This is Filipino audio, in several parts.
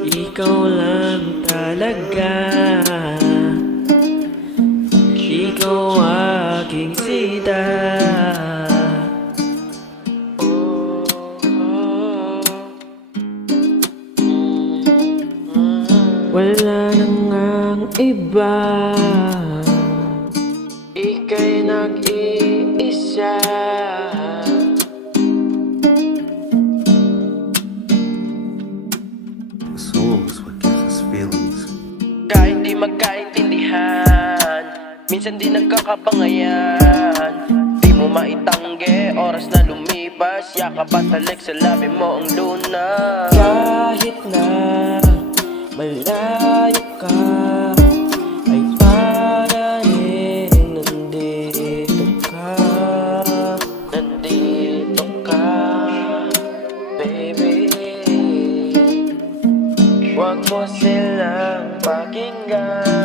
Ikaw lang talaga, ikaw aking sida. Wala na ngang iba, ika'y nag-iisa. Soul is what gives us feelings. Kahit di magkaintindihan, minsan di nagkakabangayan. Di mo maitanggi, oras na lumipas, yakap at halik sa labi mo ang lunas. Kahit na malayo ka, ay parating nandito ka. Nandito ka, baby. Huwag mo silang pakinggan.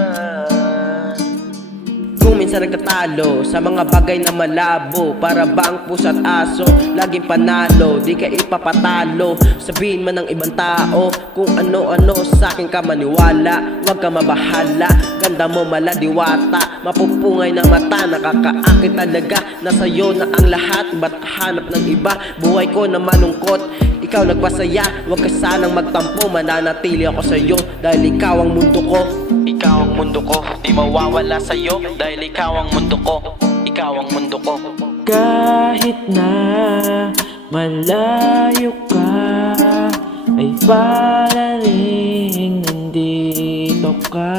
Kung minsan nagtatalo sa mga bagay na malabo, para bang pusa't aso, laging panalo, di ka ipapatalo. Sabihin man ng ibang tao kung ano-ano, sa'kin ka maniwala, huwag ka mabahala. Ganda mo maladiwata, mapupungay na mata, nakakaakit talaga. Nasa'yo na ang lahat, ba't hanap ng iba? Buhay ko na malungkot, ikaw nagpasaya. Huwag ka sanang magtampo, mananatili ako sa'yo, dahil ikaw ang mundo ko. Ikaw ang mundo ko, di mawawala sa'yo, dahil ikaw ang mundo ko. Ikaw ang mundo ko. Kahit na malayo ka, ay parating nandito ka.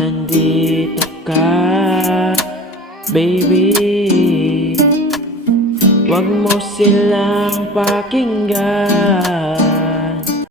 Nandito ka, baby. Huwag mo silang pakinggan.